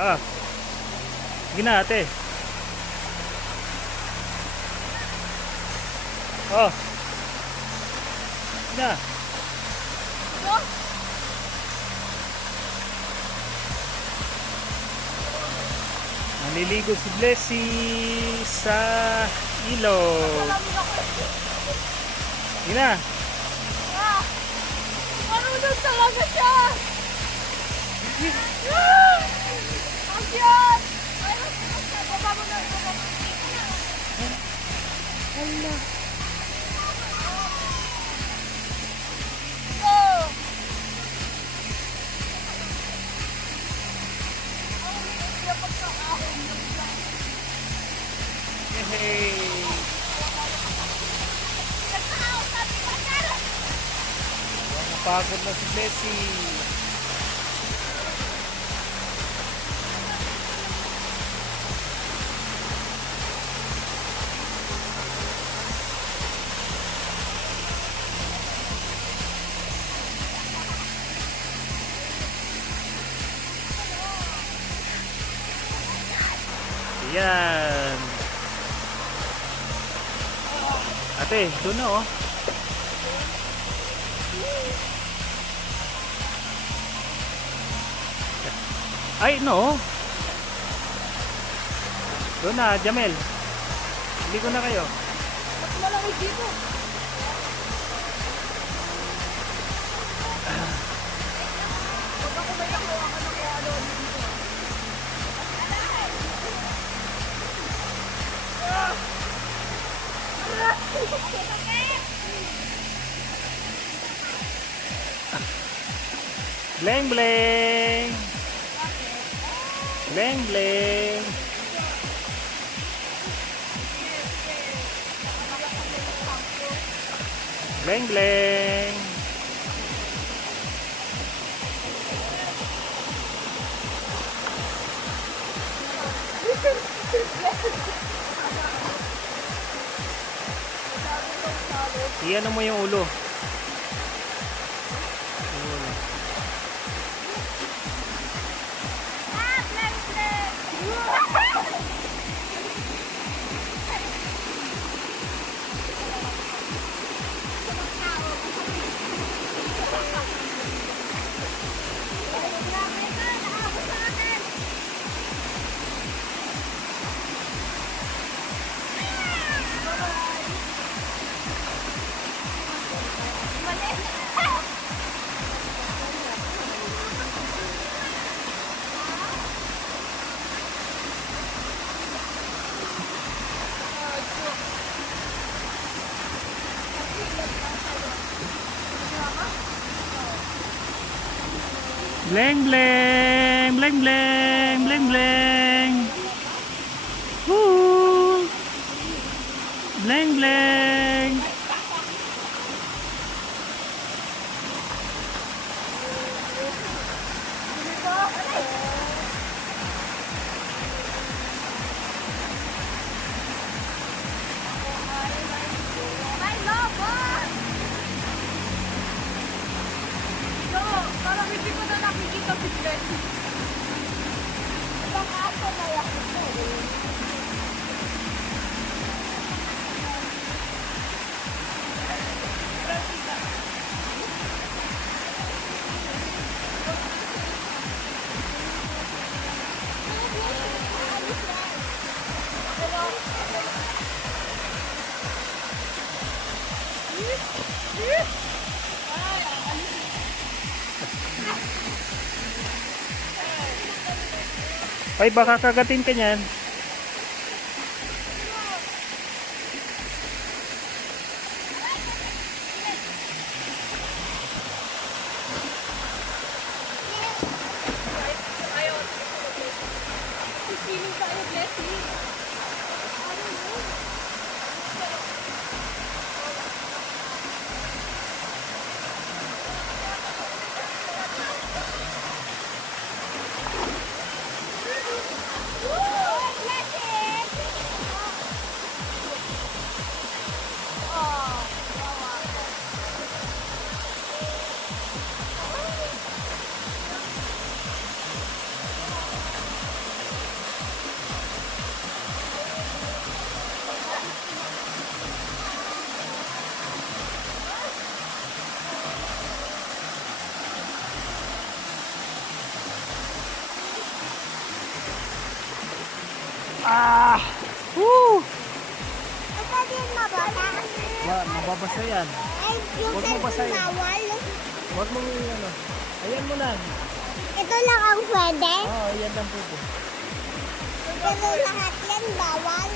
Ah, sige na ate. Oh, sige na. Naliligo si Blessy sa ilog. Sige na. Marunong talaga siya! Ang cute! Baba mo na, baba mo. Hala. Oh! Hey. Napagod na si Blessy. Yan. Ate, doon na oh. Ay, no. Doon na, Jamel. Hindi ko na kayo. Mas malamig dito. Baka ko ba yung hawakan ng kung ano dito? Bleng bleng. Bleng bleng. Bleng bleng. Iyan mo yung ulo. Bleng bleng, bleng bleng, bleng bleng. Woo! Bleng bleng. My lover! No, parang hindi ko na nakikita si Blessy. Ibang aso na lang ito. Ay, baka kagatin ka niyan. Sino tayo, Blessy? Woo! Ah! Woo! Ito din mababa. Mababasa yan. Ay, yung Huwag mo cellphone basahin. bawal. Huwag mong ano. Ayan mo lang. Ito lang ang pwede. Oo, ayan lang po. Pero lahat yan bawal.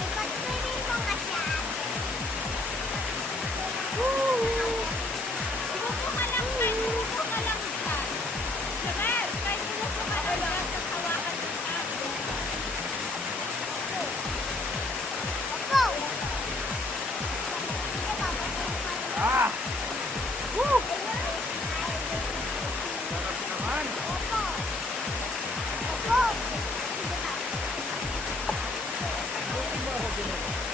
Ipag-swimming mo ka siya. Inupo ka lang man. Inupo ka lang siya. Saber, kahit inupo ka lang siya, tapos hawakan mo siya. Opo. Ah! Woo! Naman. Opo. Opo. Buti mo ako ganun.